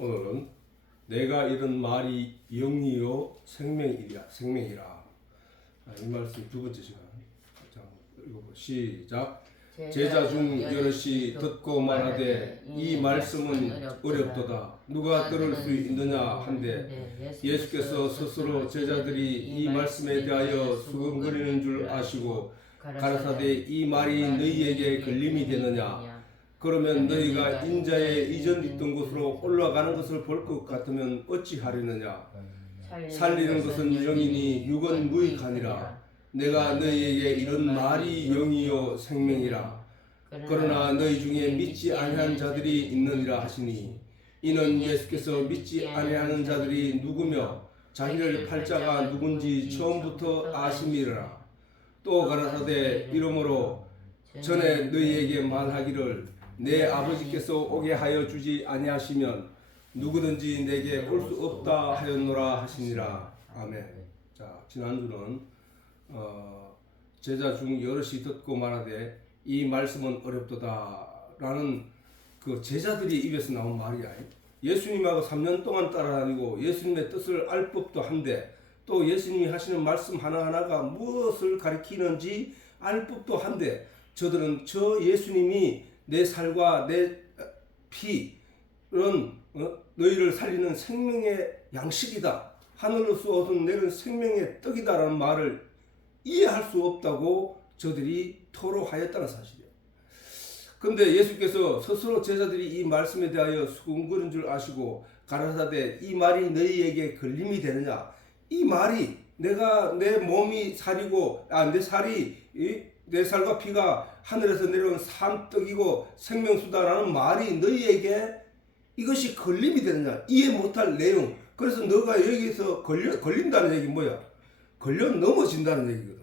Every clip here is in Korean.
오늘은 내가 이런 말이 영이요 생명이라. 이 말씀 두 번째 시간. 자, 읽어보 시작. 제자 중 여럿이 듣고 말하되 이 말씀은 어렵도다. 누가 들을 수 있느냐 한데 예수께서 스스로 제자들이 이 말씀에 대하여 수근거리는 줄 아시고 가라사대 이 말이 너희에게 걸림이 되느냐. 그러면 너희가 인자의 이전 있던 곳으로 올라가는 것을 볼 것 같으면 어찌하려느냐. 살리는 것은 영이니 육은 무익하니라. 내가 너희에게 이런 말이 영이요 생명이라. 그러나 너희 중에 믿지 아니하는 자들이 있느니라 하시니 이는 예수께서 믿지 아니하는 자들이 누구며 자기를 팔자가 누군지 처음부터 아심이라. 또 가라사대 이러므로 전에 너희에게 말하기를 내 아버지께서 오게 하여 주지 아니하시면 누구든지 내게 올 수 없다 하였노라 하시니라. 아멘. 자, 지난주는 제자 중 여럿이 듣고 말하되 이 말씀은 어렵도다라는 그 제자들이 입에서 나온 말이야. 예수님하고 3년 동안 따라다니고 예수님의 뜻을 알 법도 한데 또 예수님이 하시는 말씀 하나하나가 무엇을 가리키는지 알 법도 한데 저들은 저 예수님이 내 살과 내 피는 너희를 살리는 생명의 양식이다. 하늘로서 얻은 내는 생명의 떡이다라는 말을 이해할 수 없다고 저들이 토로하였다는 사실이에요. 그런데 예수께서 스스로 제자들이 이 말씀에 대하여 수군거리는 줄 아시고 가라사대 이 말이 너희에게 걸림이 되느냐. 이 말이 내가 내 몸이 살이고 내 살이 내 살과 피가 하늘에서 내려온 산떡이고 생명수다라는 말이 너희에게 이것이 걸림이 되느냐. 이해 못할 내용. 그래서 너가 여기서 걸린다는 얘기 뭐야? 걸려 넘어진다는 얘기거든.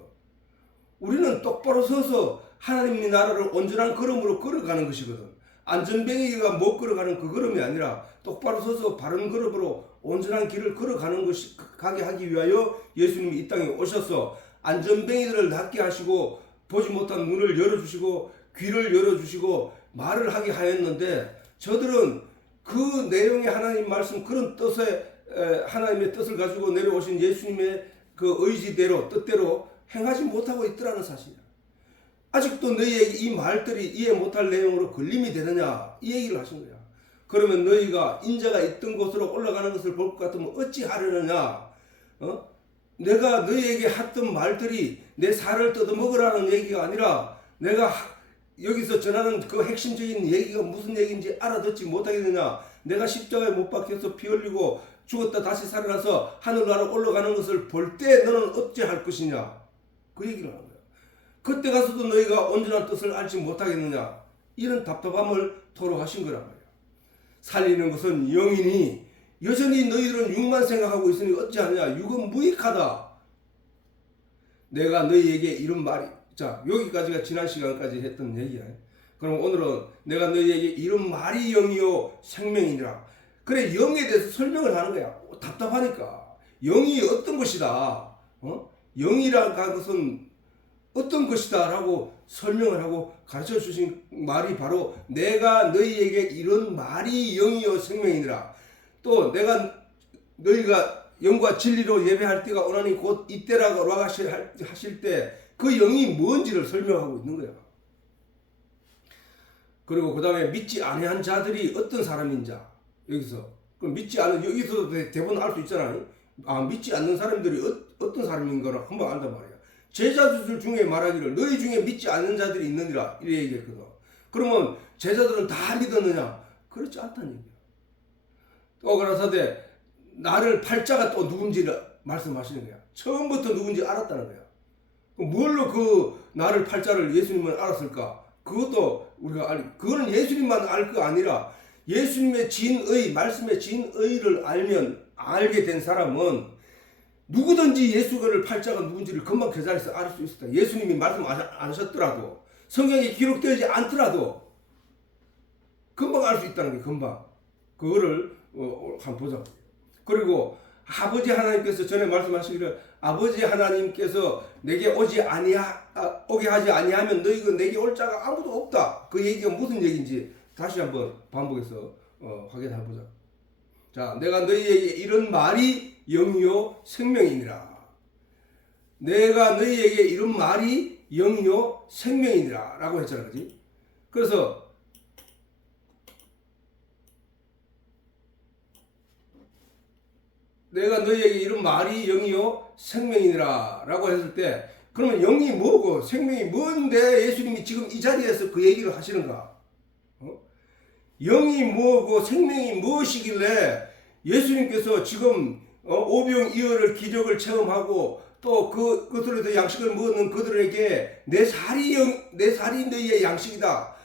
우리는 똑바로 서서 하나님의 나라를 온전한 걸음으로 걸어가는 것이거든. 안전뱅이가 못 걸어가는 그 걸음이 아니라 똑바로 서서 바른 걸음으로 온전한 길을 걸어가는 것이 가게 하기 위하여 예수님이 이 땅에 오셔서 안전뱅이들을 낫게 하시고 보지 못한 눈을 열어주시고 귀를 열어주시고 말을 하게 하였는데 저들은 그 내용의 하나님 말씀 그런 뜻에 하나님의 뜻을 가지고 내려오신 예수님의 그 의지대로 뜻대로 행하지 못하고 있더라는 사실이야. 아직도 너희에게 이 말들이 이해 못할 내용으로 걸림이 되느냐 이 얘기를 하신 거야. 그러면 너희가 인자가 있던 곳으로 올라가는 것을 볼 것 같으면 어찌하려느냐. 내가 너희에게 했던 말들이 내 살을 뜯어먹으라는 얘기가 아니라 내가 여기서 전하는 그 핵심적인 얘기가 무슨 얘기인지 알아듣지 못하겠느냐. 내가 십자가에 못 박혀서 피 흘리고 죽었다 다시 살아나서 하늘나라 올라가는 것을 볼 때 너는 어찌할 것이냐. 그 얘기를 하는 거야. 그때 가서도 너희가 온전한 뜻을 알지 못하겠느냐. 이런 답답함을 토로하신 거란 말이야. 살리는 것은 영이니 여전히 너희들은 육만 생각하고 있으니 어찌하느냐. 육은 무익하다. 내가 너희에게 이런 말이 자 여기까지가 지난 시간까지 했던 얘기야. 그럼 오늘은 내가 너희에게 이런 말이 영이요 생명이니라. 그래 영에 대해서 설명을 하는 거야. 답답하니까. 영이 어떤 것이다. 영이라는 것은 어떤 것이다 라고 설명을 하고 가르쳐 주신 말이 바로 내가 너희에게 이런 말이 영이요 생명이니라. 또 내가 너희가 영과 진리로 예배할 때가 오나니 곧 이때라고 하실 때 그 영이 뭔지를 설명하고 있는 거야. 그리고 그 다음에 믿지 아니한 자들이 어떤 사람인지 여기서 그럼 믿지 않은 여기서 대부분 알 수 있잖아. 믿지 않는 사람들이 어떤 사람인 거라 한번 안단 말이야. 제자들 중에 말하기를 너희 중에 믿지 않는 자들이 있느니라 이래 얘기했거든. 그러면 제자들은 다 믿었느냐? 그렇지 않다는 얘기야. 또 가라사대 나를 팔자가 또 누군지를 말씀하시는 거야. 처음부터 누군지 알았다는 거야. 뭘로 그 나를 팔자를 예수님은 알았을까? 그것도 우리가 그거는 예수님만 알 거 아니라 예수님의 진의 말씀의 진의를 알게 된 사람은 누구든지 예수를 팔자가 누군지를 금방 그 자리에서 알 수 있었다. 예수님이 말씀 안 하셨더라도 성경에 기록되지 않더라도 금방 알 수 있다는 게 금방. 그거를 한번 보자. 그리고 아버지 하나님께서 전에 말씀하시기를 아버지 하나님께서 내게 오게 하지 아니하면 너희가 내게 올 자가 아무도 없다. 그 얘기가 무슨 얘기인지 다시 한번 반복해서 확인해 보자. 자, 내가 너희에게 이런 말이 영이요 생명이니라. 내가 너희에게 이런 말이 영이요 생명이니라 라고 했잖아, 그지? 그래서 내가 너희에게 이런 말이 영이요 생명이니라 라고 했을 때, 그러면 영이 뭐고 생명이 뭔데 예수님이 지금 이 자리에서 그 얘기를 하시는가? 영이 뭐고 생명이 무엇이길래 예수님께서 지금 오병이어를 기적을 체험하고 또 그들에서 양식을 먹는 그들에게 내 살이 너희의 양식이다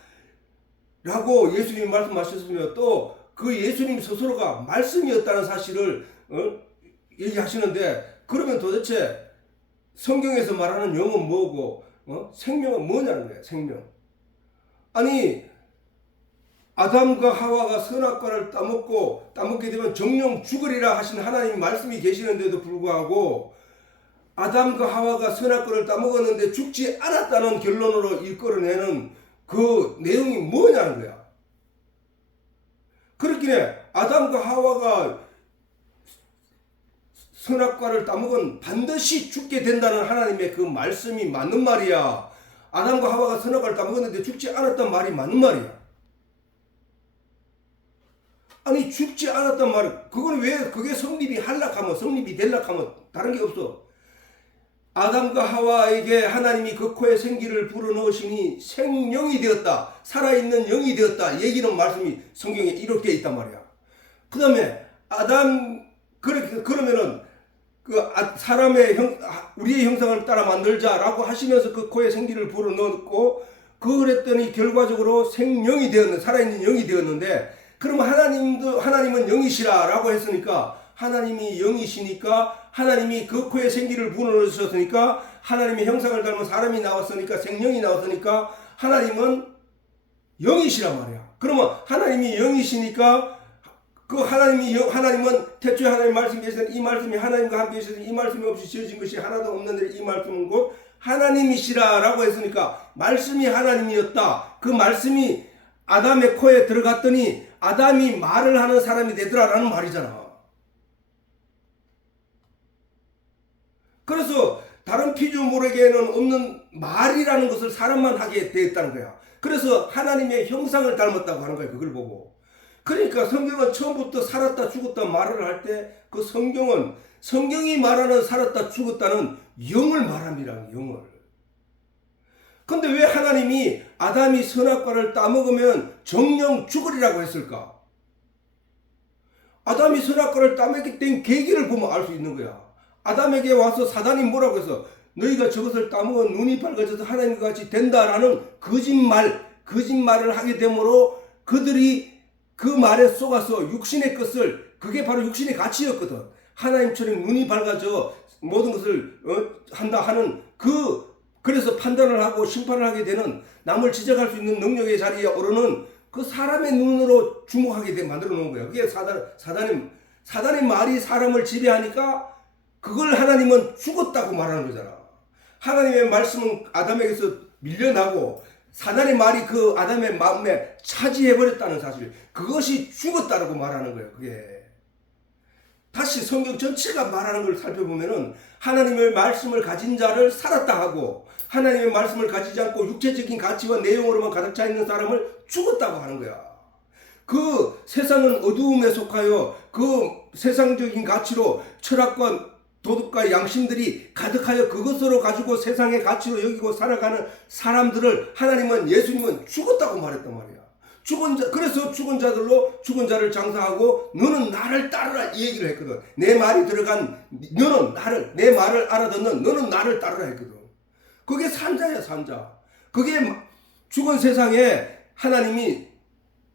라고 예수님이 말씀하셨으며, 또 그 예수님 스스로가 말씀이었다는 사실을 얘기하시는데, 그러면 도대체 성경에서 말하는 영은 뭐고 생명은 뭐냐는 거예요. 생명. 아니, 아담과 하와가 선악과를 따먹게 되면 정령 죽으리라 하신 하나님 말씀이 계시는데도 불구하고 아담과 하와가 선악과를 따먹었는데 죽지 않았다는 결론으로 이끌어내는 그 내용이 뭐냐는 거야. 그렇기에 아담과 하와가 선악과를 따먹은 반드시 죽게 된다는 하나님의 그 말씀이 맞는 말이야. 아담과 하와가 선악과를 따먹었는데 죽지 않았단 말이 맞는 말이야. 아니, 죽지 않았단 말은 그건 왜 그게 성립이 될락하면 다른 게 없어. 아담과 하와에게 하나님이 그 코에 생기를 불어넣으시니 생명이 되었다, 살아있는 영이 되었다 얘기는 말씀이 성경에 이렇게 있단 말이야. 그 다음에 그러면은 우리의 형상을 따라 만들자라고 하시면서 그 코에 생기를 불어넣었고, 그랬더니 결과적으로 생명이 되었는데, 살아있는 영이 되었는데, 그러면 하나님은 영이시라라고 했으니까, 하나님이 영이시니까, 하나님이 그 코에 생기를 불어넣으셨으니까, 하나님의 형상을 닮은 사람이 나왔으니까, 생명이 나왔으니까, 하나님은 영이시란 말이야. 그러면 하나님이 영이시니까, 하나님은 태초에 하나님 말씀이 계시더니 이 말씀이 하나님과 함께 계시더니 이 말씀이 없이 지어진 것이 하나도 없는데 이 말씀은 곧 하나님이시라라고 했으니까, 말씀이 하나님이었다. 그 말씀이 아담의 코에 들어갔더니 아담이 말을 하는 사람이 되더라라는 말이잖아. 그래서 다른 피조물에게는 없는 말이라는 것을 사람만 하게 되었다는 거야. 그래서 하나님의 형상을 닮았다고 하는 거야, 그걸 보고. 그러니까 성경은 처음부터 살았다 죽었다 말을 할 때 그 성경이 말하는 살았다 죽었다는 영을 말합니다. 영을. 근데 왜 하나님이 아담이 선악과를 따먹으면 정령 죽으리라고 했을까? 아담이 선악과를 따먹게 된 계기를 보면 알 수 있는 거야. 아담에게 와서 사단이 뭐라고 해서 너희가 저것을 따먹으면 눈이 밝아져서 하나님과 같이 된다라는 거짓말을 하게 되므로 그들이 그 말에 속아서 육신의 것을, 그게 바로 육신의 가치였거든. 하나님처럼 눈이 밝아져 모든 것을 한다 하는 그래서 판단을 하고 심판을 하게 되는, 남을 지적할 수 있는 능력의 자리에 오르는 그 사람의 눈으로 주목하게 만들어 놓은 거야. 그게 사단의 말이 사람을 지배하니까 그걸 하나님은 죽었다고 말하는 거잖아. 하나님의 말씀은 아담에게서 밀려나고 사단의 말이 그 아담의 마음에 차지해버렸다는 사실, 그것이 죽었다라고 말하는 거예요. 그게 다시 성경 전체가 말하는 걸 살펴보면은 하나님의 말씀을 가진 자를 살았다 하고, 하나님의 말씀을 가지지 않고 육체적인 가치와 내용으로만 가득 차 있는 사람을 죽었다고 하는 거야. 그 세상은 어두움에 속하여 그 세상적인 가치로 철학과 도덕과 양심들이 가득하여 그것으로 가지고 세상의 가치로 여기고 살아가는 사람들을 예수님은 죽었다고 말했단 말이야. 그래서 죽은 자들로 죽은 자를 장사하고 너는 나를 따르라 이 얘기를 했거든. 내 말이 들어간 내 말을 알아듣는 너는 나를 따르라 했거든. 그게 산자야, 산자. 그게 죽은 세상에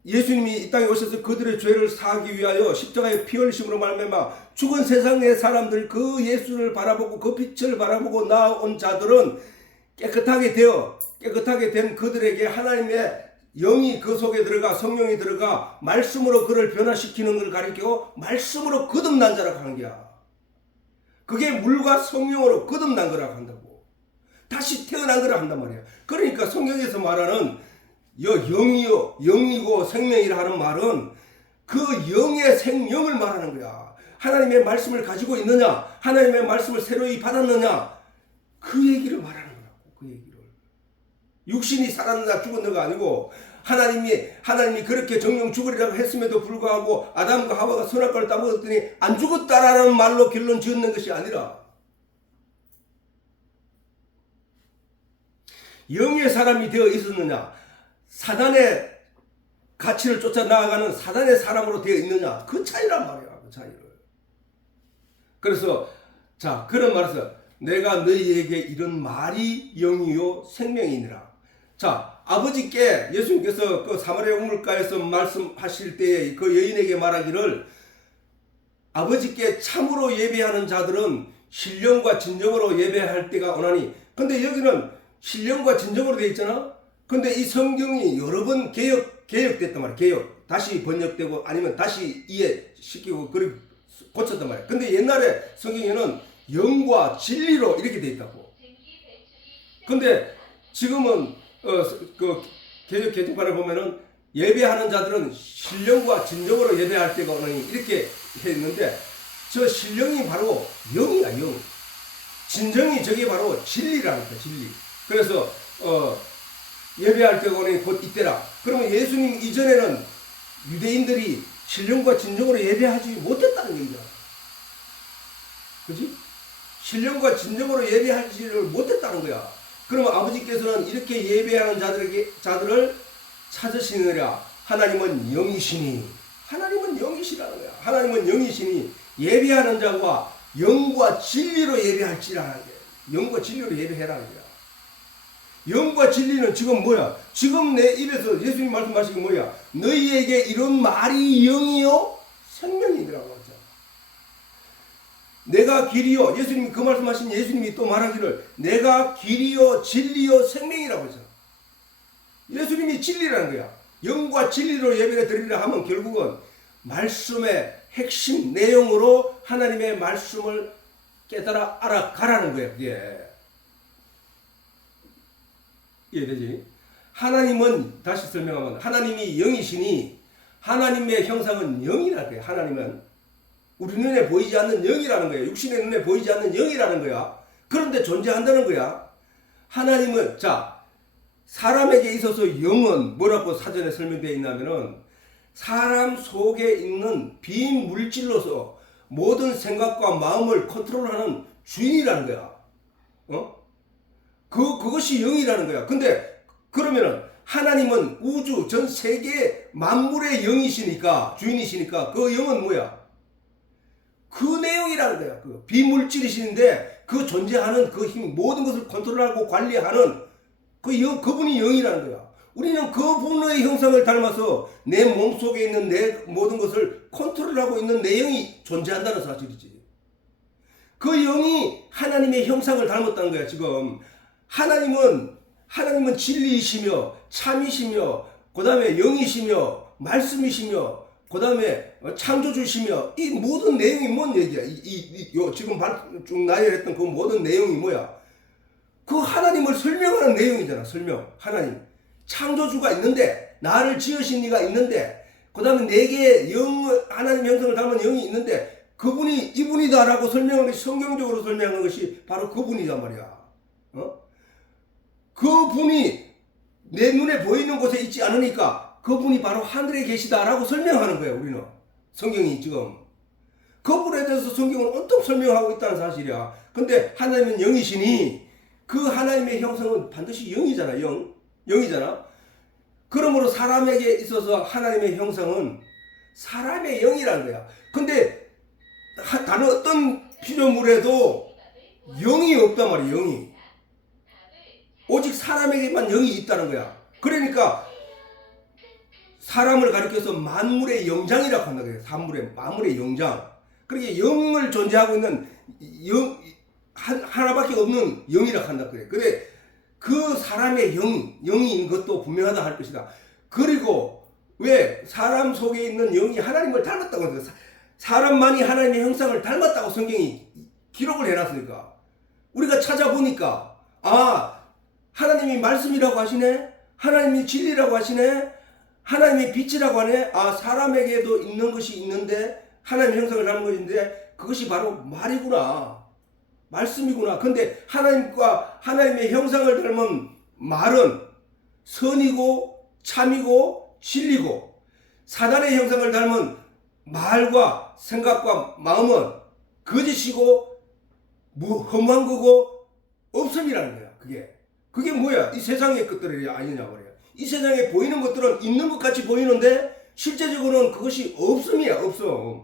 예수님이 이 땅에 오셔서 그들의 죄를 사하기 위하여 십자가의 피 흘리심으로 말미암아 죽은 세상의 사람들, 그 예수를 바라보고 그 빛을 바라보고 나온 자들은 깨끗하게 된 그들에게 하나님의 영이 그 속에 들어가, 성령이 들어가 말씀으로 그를 변화시키는 걸 가리켜 말씀으로 거듭난 자라고 하는 거야. 그게 물과 성령으로 거듭난 거라고 한다고. 다시 태어난 거라고 한단 말이야. 그러니까 성경에서 말하는 영이고 생명이라 하는 말은 그 영의 생명을 말하는 거야. 하나님의 말씀을 가지고 있느냐, 하나님의 말씀을 새로이 받았느냐, 그 얘기를 말하는 거라고. 그 얘기를. 육신이 살았느냐 죽었느냐가 아니고 하나님이 그렇게 정령 죽으리라고 했음에도 불구하고 아담과 하와가 선악과를 따먹었더니 안 죽었다라는 말로 결론 지었는 것이 아니라 영의 사람이 되어 있었느냐, 사단의 가치를 쫓아 나아가는 사단의 사람으로 되어 있느냐, 그 차이란 말이야. 그 차이를. 그래서 자, 그런 말에서 내가 너희에게 이런 말이 영이요 생명이니라. 자, 아버지께 예수님께서 그 사마리아 우물가에서 말씀하실 때에 그 여인에게 말하기를 아버지께 참으로 예배하는 자들은 신령과 진정으로 예배할 때가 오나니. 근데 여기는 신령과 진정으로 되어 있잖아. 근데 이 성경이 여러 번 개혁됐단 말이야. 개혁. 다시 번역되고 아니면 다시 이해시키고 그렇게 고쳤단 말이야. 근데 옛날에 성경에는 영과 진리로 이렇게 되어 있다고. 근데 지금은 그 개혁 개정판을 보면은 예배하는 자들은 신령과 진정으로 예배할 때가 오나니 이렇게 해 있는데, 저 신령이 바로 영이야, 영. 진정이 저게 바로 진리라는 거야, 진리. 그래서 예배할 때가 오나니 곧 이때라. 그러면 예수님 이전에는 유대인들이 신령과 진정으로 예배하지 못했다는 얘기야. 그지? 신령과 진정으로 예배하지를 못했다는 거야. 그러면 아버지께서는 이렇게 예배하는 자들을 찾으시느라 하나님은 영이시니, 하나님은 영이시라는 거야. 하나님은 영이시니 예배하는 자와 영과 진리로 예배할지라는 거야. 영과 진리로 예배해라는 거야. 영과 진리는 지금 뭐야? 지금 내 입에서 예수님 말씀하신 게 뭐야? 너희에게 이런 말이 영이요 생명이라고 하죠. 내가 길이요, 예수님이 그 말씀하신 예수님이 또 말하기를 내가 길이요 진리요 생명이라고 하죠. 예수님이 진리라는 거야. 영과 진리로 예배를 드리려 하면 결국은 말씀의 핵심 내용으로 하나님의 말씀을 깨달아 알아가라는 거야. 그게 이해되지? 하나님은, 다시 설명하면 하나님이 영이시니 하나님의 형상은 영이라는 거야. 하나님은 우리 눈에 보이지 않는 영이라는 거야. 육신의 눈에 보이지 않는 영이라는 거야. 그런데 존재한다는 거야. 하나님은, 자, 사람에게 있어서 영은 뭐라고 사전에 설명되어 있냐면은 사람 속에 있는 비물질로서 모든 생각과 마음을 컨트롤하는 주인이라는 거야. 그것이 영이라는 거야. 근데 그러면은 하나님은 우주 전 세계 만물의 영이시니까, 주인이시니까 그 영은 뭐야? 그 내용이라는 거야. 그 비물질이신데 그 존재하는 그 힘, 모든 것을 컨트롤하고 관리하는 그분이 영이라는 거야. 우리는 그분의 형상을 닮아서 내 몸속에 있는 내 모든 것을 컨트롤하고 있는 내 영이 존재한다는 사실이지. 그 영이 하나님의 형상을 닮았다는 거야. 지금 하나님은 진리이시며 참이시며 그 다음에 영이시며 말씀이시며 그 다음에 창조주시며, 이 모든 내용이 뭔 얘기야? 지금 쭉 나열했던 그 모든 내용이 뭐야? 그 하나님을 설명하는 내용이잖아. 설명. 하나님 창조주가 있는데, 나를 지으신 이가 있는데, 그 다음에 내게 하나님 형상을 닮은 영이 있는데 그분이 이분이다라고 설명한 것이, 성경적으로 설명한 것이 바로 그분이란 말이야. 그분이 내 눈에 보이는 곳에 있지 않으니까 그분이 바로 하늘에 계시다라고 설명하는 거예요. 우리는 성경이 지금 그분에 대해서 성경은 온통 설명하고 있다는 사실이야. 근데 하나님은 영이시니 그 하나님의 형성은 반드시 영이잖아. 영이잖아. 그러므로 사람에게 있어서 하나님의 형상은 사람의 영이라는 거야. 근데 다른 어떤 피조물에도 영이 없단 말이야. 영이 오직 사람에게만 영이 있다는 거야. 그러니까 사람을 가리켜서 만물의 영장이라고 한다 그래요. 만물의 영장. 그렇게 영을 존재하고 있는 하나밖에 없는 영이라고 한다 그래요. 근데 그 사람의 영이 있는 것도 분명하다 할 것이다. 그리고 왜 사람 속에 있는 영이 하나님을 닮았다고 합니다. 사람만이 하나님의 형상을 닮았다고 성경이 기록을 해놨으니까 우리가 찾아보니까 하나님이 말씀이라고 하시네, 하나님이 진리라고 하시네, 하나님의 빛이라고 하네. 아, 사람에게도 있는 것이 있는데 하나님의 형상을 닮은 것인데 그것이 바로 말이구나. 말씀이구나. 근데 하나님과 하나님의 형상을 닮은 말은 선이고 참이고 진리고, 사단의 형상을 닮은 말과 생각과 마음은 거짓이고 허무한 거고 없음이라는 거야. 그게 뭐야? 이 세상의 것들이 아니냐 말이야. 이 세상에 보이는 것들은 있는 것 같이 보이는데 실제적으로는 그것이 없음이야. 없음.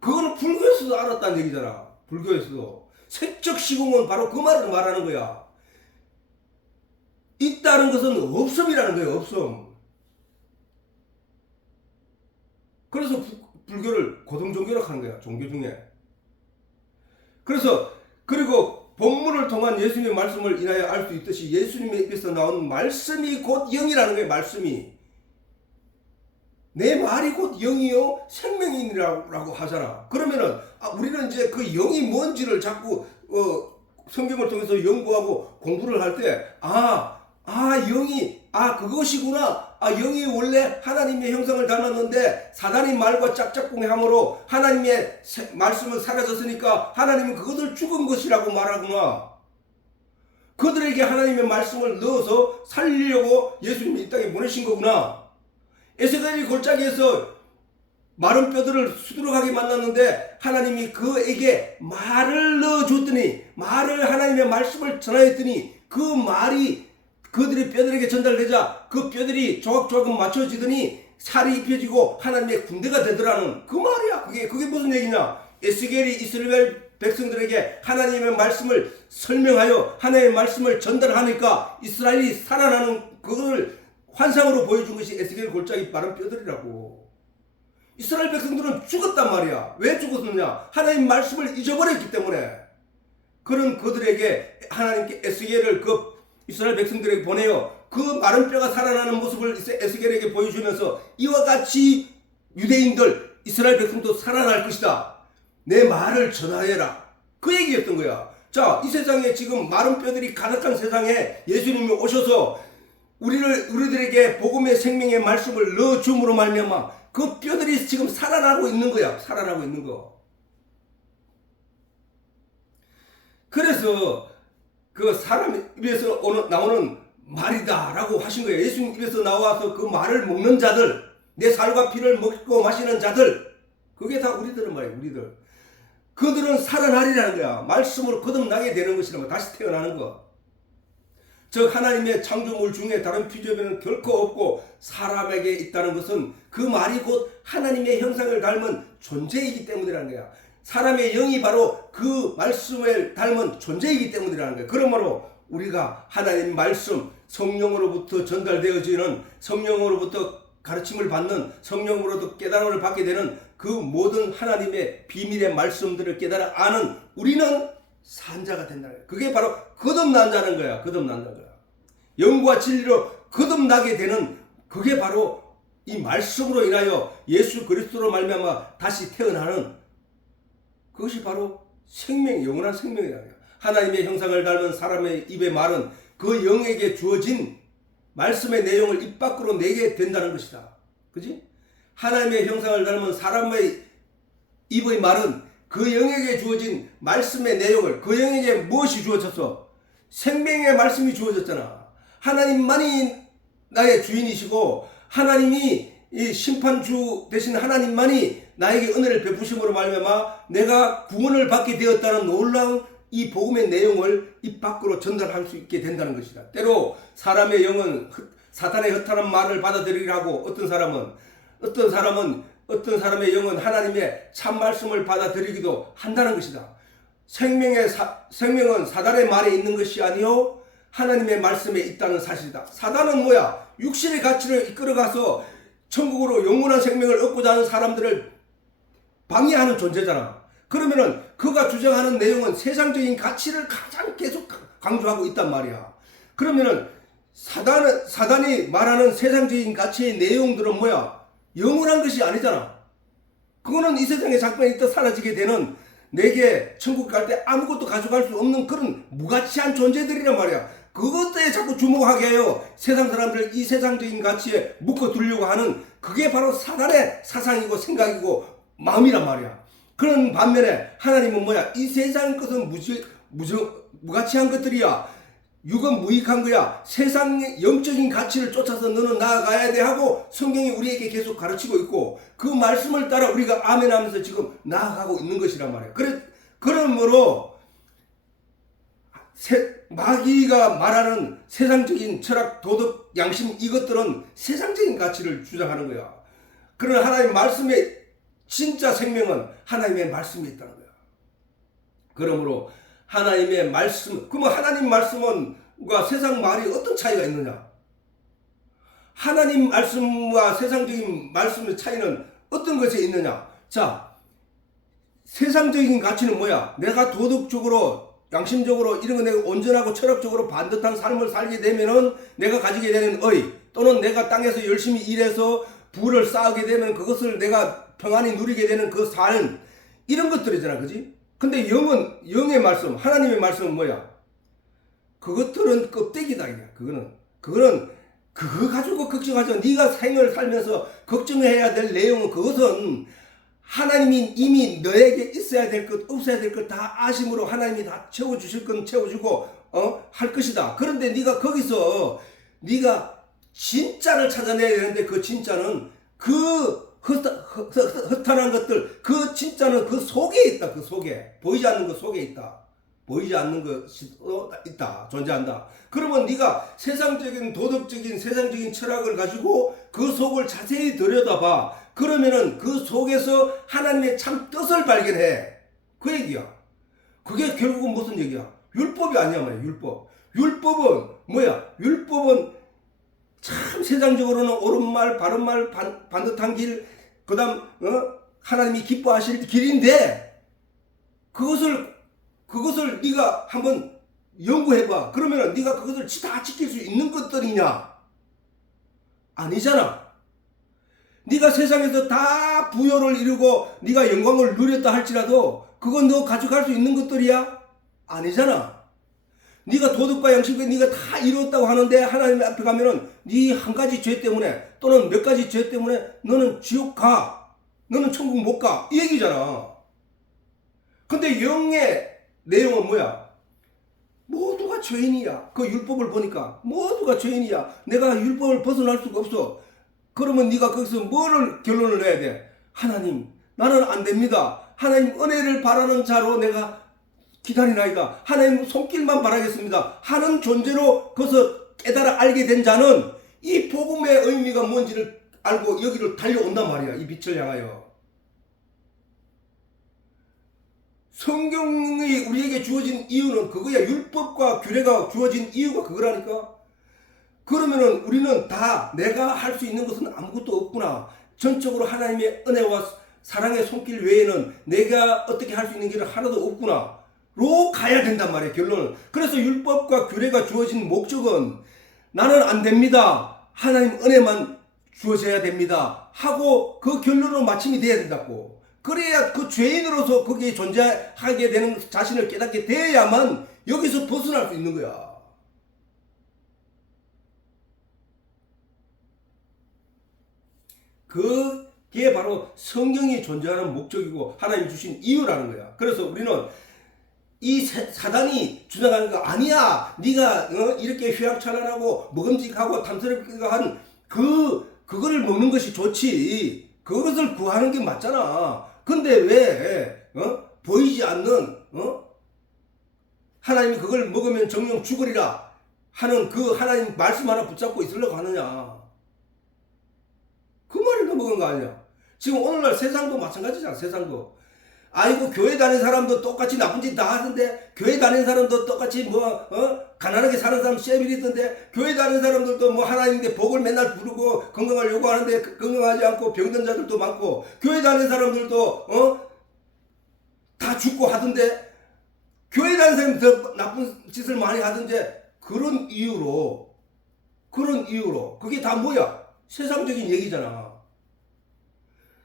그거는 불교에서도 알았다는 얘기잖아. 불교에서도. 색적 시공은 바로 그 말을 말하는 거야. 있다는 것은 없음이라는 거예요. 없음. 그래서 불교를 고등종교라고 하는 거야. 종교 중에. 그리고 본문을 통한 예수님의 말씀을 인하여 알 수 있듯이 예수님의 입에서 나온 말씀이 곧 영이라는 거예요. 말씀이. 내 말이 곧 영이요 생명이라고 하잖아. 그러면은 우리는 이제 그 영이 뭔지를 자꾸 성경을 통해서 연구하고 공부를 할 때 영이 그것이구나. 영이 원래 하나님의 형상을 닮았는데 사단의 말과 짝짝꿍함으로 하나님의 말씀은 사라졌으니까 하나님은 그것을 죽은 것이라고 말하구나. 그들에게 하나님의 말씀을 넣어서 살리려고 예수님이 이 땅에 보내신 거구나. 에스겔이 골짜기에서 마른 뼈들을 수두룩하게 만났는데 하나님이 그에게 말을 넣어줬더니, 말을 하나님의 말씀을 전하였더니 그 말이 그들의 뼈들에게 전달되자 그 뼈들이 조각조각 맞춰지더니 살이 입혀지고 하나님의 군대가 되더라는 그 말이야. 그게 무슨 얘기냐? 에스겔이 이스라엘 백성들에게 하나님의 말씀을 설명하여 하나님의 말씀을 전달하니까 이스라엘이 살아나는 그걸 환상으로 보여준 것이 에스겔 골짜기 마른 뼈들이라고. 이스라엘 백성들은 죽었단 말이야. 왜 죽었느냐? 하나님 말씀을 잊어버렸기 때문에. 그런 그들에게 하나님께 에스겔을 이스라엘 백성들에게 보내요. 그 마른 뼈가 살아나는 모습을 에스겔에게 보여주면서 이와 같이 유대인들, 이스라엘 백성도 살아날 것이다. 내 말을 전하여라. 그 얘기였던 거야. 자, 이 세상에 지금 마른 뼈들이 가득한 세상에 예수님이 오셔서 우리들에게 복음의 생명의 말씀을 넣어줌으로 말미암아 그 뼈들이 지금 살아나고 있는 거야. 살아나고 있는 거. 그래서 그 사람 입에서 나오는 말이다라고 하신 거예요. 예수님 입에서 나와서 그 말을 먹는 자들, 내 살과 피를 먹고 마시는 자들, 그게 다 우리들은 말이에요. 우리들. 그들은 살아나리라는 거야. 말씀으로 거듭나게 되는 것이란 거야. 다시 태어나는 거. 즉 하나님의 창조물 중에 다른 피조물은 결코 없고 사람에게 있다는 것은 그 말이 곧 하나님의 형상을 닮은 존재이기 때문이라는 거야. 사람의 영이 바로 그 말씀을 닮은 존재이기 때문이라는 거예요. 그러므로 우리가 하나님 말씀, 성령으로부터 전달되어지는, 성령으로부터 가르침을 받는, 성령으로부터 깨달음을 받게 되는 그 모든 하나님의 비밀의 말씀들을 깨달아 아는 우리는 산자가 된다는 거예요. 그게 바로 거듭난 자는 거야. 거듭난 자가. 영과 진리로 거듭나게 되는 그게 바로 이 말씀으로 인하여 예수 그리스도로 말미암아 다시 태어나는 그것이 바로 생명, 영원한 생명이라는 거예요. 하나님의 형상을 닮은 사람의 입의 말은 그 영에게 주어진 말씀의 내용을 입 밖으로 내게 된다는 것이다. 그지? 하나님의 형상을 닮은 사람의 입의 말은 그 영에게 주어진 말씀의 내용을, 그 영에게 무엇이 주어졌어? 생명의 말씀이 주어졌잖아. 하나님만이 나의 주인이시고 하나님이 이 심판주 되신 하나님만이 나에게 은혜를 베푸심으로 말미암아 내가 구원을 받게 되었다는 놀라운 이 복음의 내용을 입 밖으로 전달할 수 있게 된다는 것이다. 때로 사람의 영은 사탄의 허탄한 말을 받아들이기도 하고 어떤 사람의 영은 하나님의 참 말씀을 받아들이기도 한다는 것이다. 생명은 사단의 말에 있는 것이 아니요 하나님의 말씀에 있다는 사실이다. 사단은 뭐야? 육신의 가치를 이끌어가서 천국으로 영원한 생명을 얻고자 하는 사람들을 방해하는 존재잖아. 그러면은 그가 주장하는 내용은 세상적인 가치를 가장 계속 강조하고 있단 말이야. 그러면은 사단이 말하는 세상적인 가치의 내용들은 뭐야? 영원한 것이 아니잖아. 그거는 이 세상에 잠깐 있다 사라지게 되는, 내게 천국 갈 때 아무것도 가져갈 수 없는 그런 무가치한 존재들이란 말이야. 그것에 자꾸 주목하게 해요. 세상 사람들 이 세상적인 가치에 묶어두려고 하는 그게 바로 사단의 사상이고 생각이고 마음이란 말이야. 그런 반면에 하나님은 뭐야? 이 세상 것은 무가치한 것들이야. 육은 무익한 거야. 세상의 영적인 가치를 쫓아서 너는 나아가야 돼 하고 성경이 우리에게 계속 가르치고 있고 그 말씀을 따라 우리가 아멘 하면서 지금 나아가고 있는 것이란 말이야. 그러므로 마귀가 말하는 세상적인 철학, 도덕, 양심 이것들은 세상적인 가치를 주장하는 거야. 그러나 하나님 말씀의 진짜 생명은 하나님의 말씀에 있다는 거야. 그러므로 하나님의 말씀, 그러면 하나님 말씀과 세상 말이 어떤 차이가 있느냐? 하나님 말씀과 세상적인 말씀의 차이는 어떤 것에 있느냐? 자, 세상적인 가치는 뭐야? 내가 도덕적으로, 양심적으로 이런 거 내가 온전하고 철학적으로 반듯한 삶을 살게 되면은 내가 가지게 되는 의, 또는 내가 땅에서 열심히 일해서 부를 쌓게 되면 그것을 내가 평안히 누리게 되는 그 삶, 이런 것들이잖아, 그지? 근데 영의 말씀, 하나님의 말씀은 뭐야? 그것들은 껍데기다, 이게. 그거는 그거 가지고 걱정하지 마. 네가 생을 살면서 걱정해야 될 내용은 그것은 하나님이 이미 너에게 있어야 될 것, 없어야 될 것 다 아심으로 하나님이 다 채워주실 건 채워주고 할 것이다. 그런데 네가 거기서 네가 진짜를 찾아내야 되는데 그 진짜는 그 허탄한 것들, 그 진짜는 그 속에 있다. 그 속에. 보이지 않는 것 속에 있다. 보이지 않는 것이 있다. 존재한다. 그러면 네가 세상적인 도덕적인 세상적인 철학을 가지고 그 속을 자세히 들여다봐. 그러면은 그 속에서 하나님의 참 뜻을 발견해. 그 얘기야. 그게 결국은 무슨 얘기야? 율법이 아니야 말이야. 율법은 뭐야? 율법은 참 세상적으로는 옳은 말, 바른 말, 반듯한 길, 그 다음 하나님이 기뻐하실 길인데 그것을 네가 한번 연구해봐. 그러면 네가 그것을 다 지킬 수 있는 것들이냐? 아니잖아. 네가 세상에서 다 부여를 이루고 네가 영광을 누렸다 할지라도 그건 너 가져갈 수 있는 것들이야? 아니잖아. 네가 도덕과 양심과 네가 다 이루었다고 하는데 하나님 앞에 가면은 네 한 가지 죄 때문에 또는 몇 가지 죄 때문에 너는 지옥 가. 너는 천국 못 가. 이 얘기잖아. 근데 영의 내용은 뭐야? 모두가 죄인이야. 그 율법을 보니까 모두가 죄인이야. 내가 율법을 벗어날 수가 없어. 그러면 네가 거기서 뭐를 결론을 내야 돼? 하나님, 나는 안 됩니다. 하나님 은혜를 바라는 자로 내가 기다리나이다. 하나님 손길만 바라겠습니다. 하는 존재로 그것을 깨달아 알게 된 자는 이 복음의 의미가 뭔지를 알고 여기를 달려온단 말이야. 이 빛을 향하여. 성경이 우리에게 주어진 이유는 그거야. 율법과 규례가 주어진 이유가 그거라니까. 그러면은 우리는 다 내가 할 수 있는 것은 아무것도 없구나. 전적으로 하나님의 은혜와 사랑의 손길 외에는 내가 어떻게 할 수 있는 길은 하나도 없구나. 로 가야 된단 말이에요. 결론은. 그래서 율법과 규례가 주어진 목적은 나는 안 됩니다. 하나님 은혜만 주어져야 됩니다. 하고 그 결론으로 마침이 돼야 된다고. 그래야 그 죄인으로서 거기에 존재하게 되는 자신을 깨닫게 돼야만 여기서 벗어날 수 있는 거야. 그게 바로 성경이 존재하는 목적이고 하나님 주신 이유라는 거야. 그래서 우리는 이 사단이 주장하는 거 아니야. 네가 이렇게 휘황찬란하고 먹음직하고 탐스럽게 한 그거를 먹는 것이 좋지. 그것을 구하는 게 맞잖아. 근데 왜 보이지 않는 하나님이 그걸 먹으면 정령 죽으리라 하는 그 하나님 말씀 하나 붙잡고 있으려고 하느냐. 그 말이 넘어간 거 아니야. 지금 오늘날 세상도 마찬가지잖아. 세상도. 아이고 교회 다니는 사람도 똑같이 나쁜 짓 다 하던데, 교회 다니는 사람도 똑같이 가난하게 사는 사람 쉐빌이 있던데, 교회 다니는 사람들도 하나님께 복을 맨날 부르고 건강을 요구하는데 건강하지 않고 병든 자들도 많고, 교회 다니는 사람들도 다 죽고 하던데, 교회 다니는 사람이 더 나쁜 짓을 많이 하던데, 그런 이유로 그게 다 뭐야? 세상적인 얘기잖아.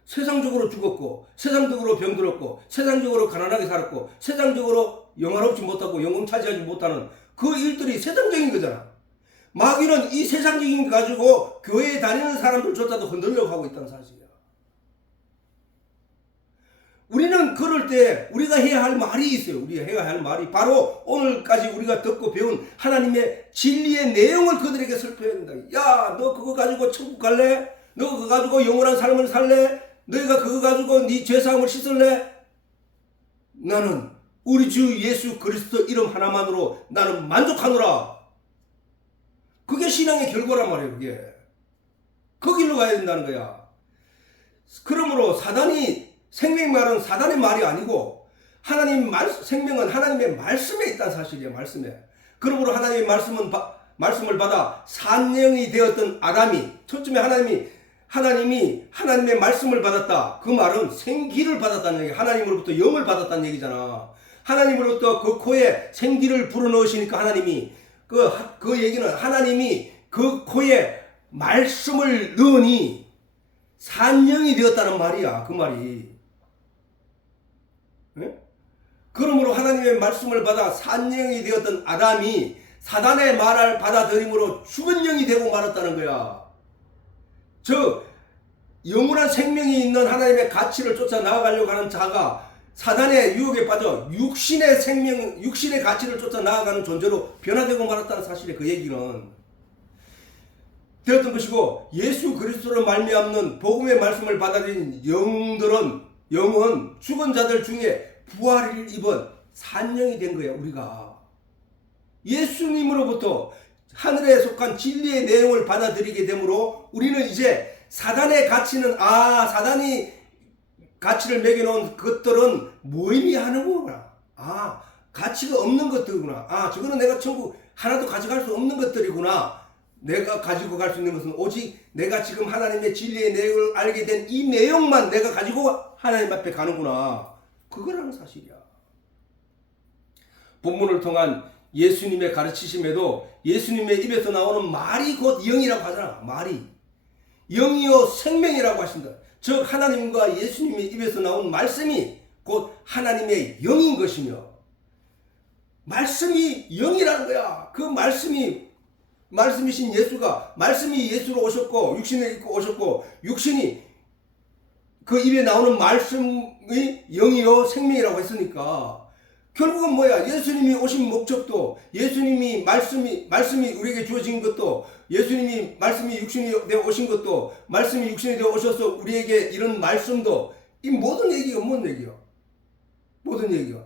세상적으로 죽었고, 세상적으로 병들었고, 세상적으로 가난하게 살았고, 세상적으로 영화롭지 못하고 영광 차지하지 못하는 그 일들이 세상적인 거잖아. 마귀는 이 세상적인 거 가지고 교회에 다니는 사람들조차도 흔들려고 하고 있다는 사실이야. 우리는 그럴 때 우리가 해야 할 말이 있어요. 우리가 해야 할 말이 바로 오늘까지 우리가 듣고 배운 하나님의 진리의 내용을 그들에게 설명해야 된다. 야, 너 그거 가지고 천국 갈래? 너 그거 가지고 영원한 삶을 살래? 너희가 그거 가지고 네 죄사함을 씻을래? 나는 우리 주 예수 그리스도 이름 하나만으로 나는 만족하노라. 그게 신앙의 결과란 말이에요. 그게 그 길로 가야 된다는 거야. 그러므로 사단이 생명 말은 사단의 말이 아니고 하나님 생명은 하나님의 말씀에 있다는 사실이에요. 말씀에. 그러므로 하나님의 말씀을 받아 산영이 되었던 아담이 처음에 하나님이 하나님의 말씀을 받았다. 그 말은 생기를 받았다는 얘기. 하나님으로부터 영을 받았다는 얘기잖아. 하나님으로부터 그 코에 생기를 불어넣으시니까 하나님이 그 얘기는 하나님이 그 코에 말씀을 넣으니 산영이 되었다는 말이야. 그 말이. 네? 그러므로 하나님의 말씀을 받아 산영이 되었던 아담이 사단의 말을 받아들임으로 죽은 영이 되고 말았다는 거야. 즉 영원한 생명이 있는 하나님의 가치를 쫓아 나아가려고 하는 자가 사단의 유혹에 빠져 육신의 가치를 쫓아 나아가는 존재로 변화되고 말았다는 사실의 그 얘기는 되었던 것이고, 예수 그리스도로 말미암는 복음의 말씀을 받아들인 영은 죽은 자들 중에 부활을 입은 산영이 된 거야. 우리가 예수님으로부터 하늘에 속한 진리의 내용을 받아들이게 되므로 우리는 이제 사단의 가치는 사단이 가치를 매겨놓은 것들은 무의미하는구나. 가치가 없는 것들이구나. 저거는 내가 천국 하나도 가져갈 수 없는 것들이구나. 내가 가지고 갈 수 있는 것은 오직 내가 지금 하나님의 진리의 내용을 알게 된 이 내용만 내가 가지고 하나님 앞에 가는구나. 그거라는 사실이야. 본문을 통한 예수님의 가르치심에도 예수님의 입에서 나오는 말이 곧 영이라고 하잖아. 말이 영이요 생명이라고 하신다. 즉 하나님과 예수님의 입에서 나온 말씀이 곧 하나님의 영인 것이며, 말씀이 영이라는 거야. 그 말씀이신 예수가, 말씀이 예수로 오셨고 육신을 입고 오셨고, 육신이 그 입에 나오는 말씀의 영이요 생명이라고 했으니까 결국은 뭐야? 예수님이 오신 목적도, 예수님이 말씀이 우리에게 주어진 것도, 예수님이 말씀이 육신이 되어 오신 것도, 말씀이 육신이 되어 오셔서 우리에게 이런 말씀도, 이 모든 얘기가 뭔 얘기야? 모든 얘기가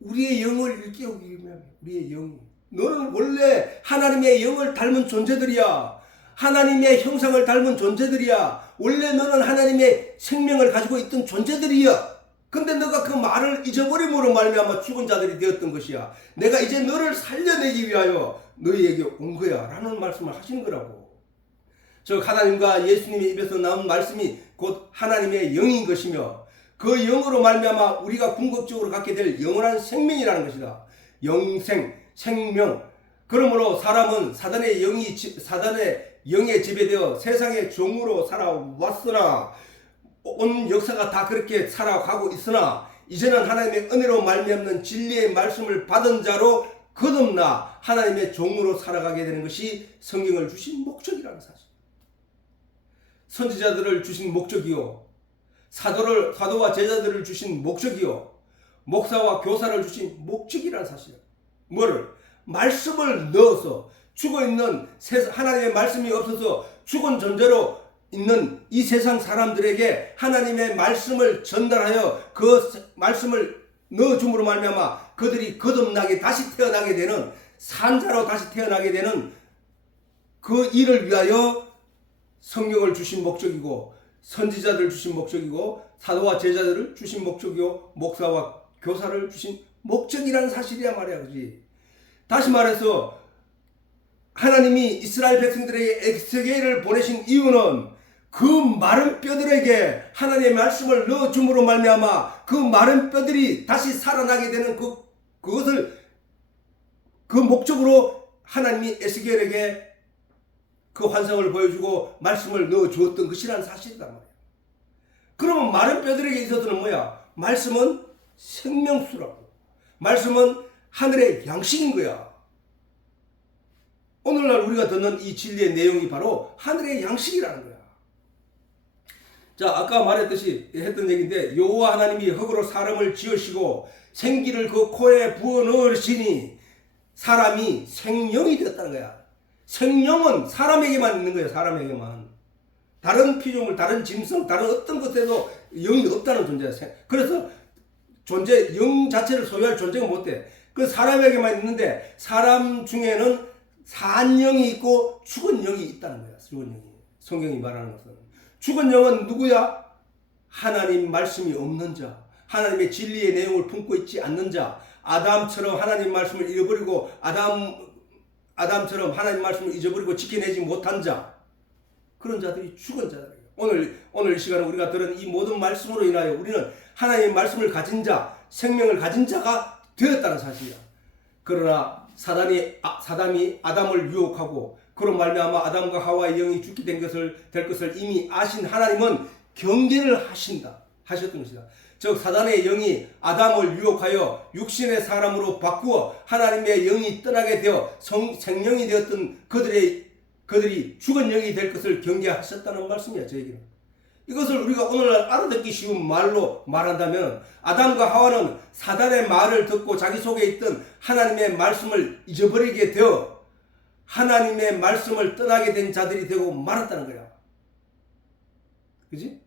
우리의 영을 일깨우기 위함. 우리의 영이. 너는 원래 하나님의 영을 닮은 존재들이야. 하나님의 형상을 닮은 존재들이야. 원래 너는 하나님의 생명을 가지고 있던 존재들이야. 근데 너가 그 말을 잊어버림으로 말미암아 죽은 자들이 되었던 것이야. 내가 이제 너를 살려내기 위하여 너희에게 온 거야 라는 말씀을 하시는 거라고. 즉 하나님과 예수님의 입에서 나온 말씀이 곧 하나님의 영인 것이며, 그 영으로 말미암아 우리가 궁극적으로 갖게 될 영원한 생명이라는 것이다. 영생, 생명. 그러므로 사람은 사단의 영에 지배되어 세상의 종으로 살아왔으나, 온 역사가 다 그렇게 살아가고 있으나, 이제는 하나님의 은혜로 말미암는 진리의 말씀을 받은 자로 거듭나 하나님의 종으로 살아가게 되는 것이 성경을 주신 목적이라는 사실. 선지자들을 주신 목적이요, 사도와 제자들을 주신 목적이요, 목사와 교사를 주신 목적이라는 사실. 뭐를? 말씀을 넣어서 죽어있는 하나님의 말씀이 없어서 죽은 존재로 있는 이 세상 사람들에게 하나님의 말씀을 전달하여 그 말씀을 넣어줌으로 말미암아 그들이 거듭나게 다시 태어나게 되는, 산자로 다시 태어나게 되는 그 일을 위하여 성경을 주신 목적이고, 선지자들 주신 목적이고, 사도와 제자들을 주신 목적이고, 목사와 교사를 주신 목적이라는 사실이야 말이야. 그지? 다시 말해서 하나님이 이스라엘 백성들에게 에스겔을 보내신 이유는 그 마른 뼈들에게 하나님의 말씀을 넣어줌으로 말미암아 그 마른 뼈들이 다시 살아나게 되는 그것을 그 목적으로 하나님이 에스겔에게 그 환상을 보여주고 말씀을 넣어주었던 것이라는 사실이란 말이야. 그러면 마른 뼈들에게 있어서는 뭐야? 말씀은 생명수라고. 말씀은 하늘의 양식인 거야. 오늘날 우리가 듣는 이 진리의 내용이 바로 하늘의 양식이라는 거야. 자, 아까 말했듯이 했던 얘기인데, 여호와 하나님이 흙으로 사람을 지으시고 생기를 그 코에 부어 넣으시니 사람이 생명이 되었다는 거야. 생명은 사람에게만 있는 거야. 사람에게만. 다른 피조물, 다른 짐승, 다른 어떤 것에도 영이 없다는 존재야. 그래서 영 자체를 소유할 존재가 못 돼. 그 사람에게만 있는데, 사람 중에는 산 영이 있고 죽은 영이 있다는 거야. 죽은 영이. 성경이 말하는 것은. 죽은 영은 누구야? 하나님 말씀이 없는 자, 하나님의 진리의 내용을 품고 있지 않는 자, 아담처럼 하나님 말씀을 잃어버리고 아담처럼 하나님 말씀을 잊어버리고 지켜내지 못한 자, 그런 자들이 죽은 자들이에요. 오늘 이 시간에 우리가 들은 이 모든 말씀으로 인하여 우리는 하나님의 말씀을 가진 자, 생명을 가진 자가 되었다는 사실이야. 그러나 사단이 아담을 유혹하고 그로 말미암아 아담과 하와의 영이 죽게 될 것을 이미 아신 하나님은 경계를 하셨던 것이다. 즉 사단의 영이 아담을 유혹하여 육신의 사람으로 바꾸어 하나님의 영이 떠나게 되어 생명이 되었던 그들이 죽은 영이 될 것을 경계하셨다는 말씀이야. 저에게는. 이것을 우리가 오늘날 알아듣기 쉬운 말로 말한다면, 아담과 하와는 사단의 말을 듣고 자기 속에 있던 하나님의 말씀을 잊어버리게 되어 하나님의 말씀을 떠나게 된 자들이 되고 말았다는 거야. 그지?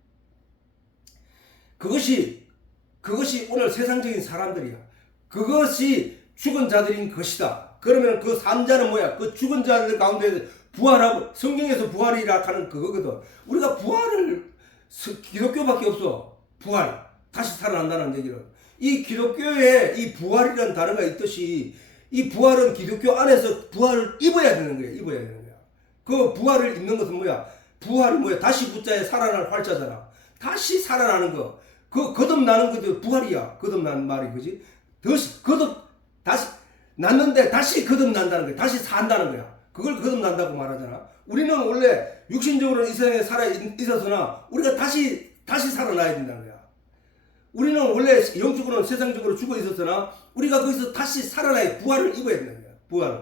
그것이 오늘 세상적인 사람들이야. 그것이 죽은 자들인 것이다. 그러면 그 산자는 뭐야? 그 죽은 자들 가운데 부활하고, 성경에서 부활이라 하는 그거거든. 우리가 부활을, 기독교밖에 없어. 부활. 다시 살아난다는 얘기는. 이 기독교에 이 부활이라는 단어가 있듯이, 이 부활은 기독교 안에서 부활을 입어야 되는 거야. 입어야 되는 거야. 그 부활을 입는 것은 뭐야? 부활이 뭐야? 다시 붙자에 살아날 활자잖아. 다시 살아나는 거. 그 거듭나는 것도 부활이야. 거듭나는 말이, 그지? 다시 났는데 다시 거듭난다는 거야. 다시 산다는 거야. 그걸 거듭난다고 말하잖아. 우리는 원래 육신적으로는 이 세상에 살아 있었으나 우리가 다시 살아나야 된다는 거야. 우리는 원래 영적으로는 세상적으로 죽어 있었으나 우리가 거기서 다시 살아나야, 부활을 입어야 된다는 거야. 부활을.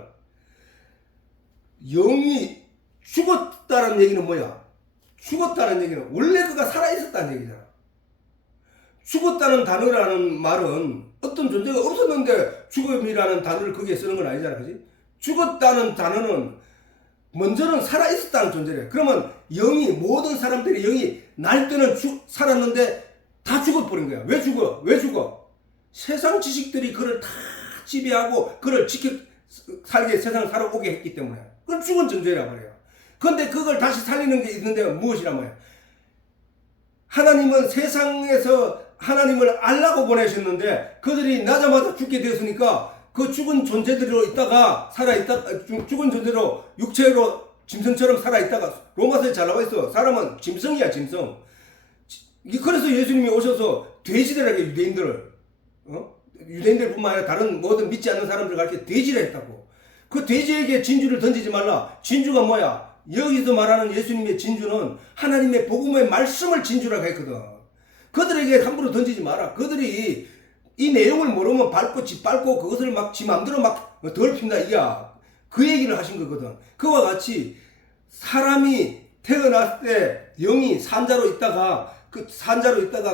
영이 죽었다는 얘기는 뭐야? 죽었다는 얘기는 원래 그가 살아있었다는 얘기잖아. 죽었다는 단어라는 말은 어떤 존재가 없었는데 죽음이라는 단어를 거기에 쓰는 건 아니잖아. 그지? 죽었다는 단어는 먼저는 살아있었다는 존재래. 그러면 모든 사람들의 영이 날 때는 살았는데 다 죽어버린 거야. 왜 죽어? 세상 지식들이 그를 다 지배하고 그를 살게 세상을 살아오게 했기 때문에. 그건 죽은 존재라 말이야. 그런데 그걸 다시 살리는 게 있는데 무엇이란 말이야? 하나님은 세상에서 하나님을 알라고 보내셨는데 그들이 나자마자 죽게 되었으니까 그 죽은 존재들로 죽은 존재로 육체로 짐승처럼 살아있다가, 로마서에 잘 나와 있어. 사람은 짐승이야, 짐승. 그래서 예수님이 오셔서 돼지들에게 유대인들뿐만 아니라 다른 모든 믿지 않는 사람들 가르쳐 돼지라 했다고. 그 돼지에게 진주를 던지지 말라. 진주가 뭐야? 여기서 말하는 예수님의 진주는 하나님의 복음의 말씀을 진주라고 했거든. 그들에게 함부로 던지지 마라. 그들이 이 내용을 모르면 짓밟고 그것을 막 지 맘대로 막 더럽힌다 이야. 그 얘기를 하신 거거든. 그와 같이 사람이 태어났을 때 영이 산자로 있다가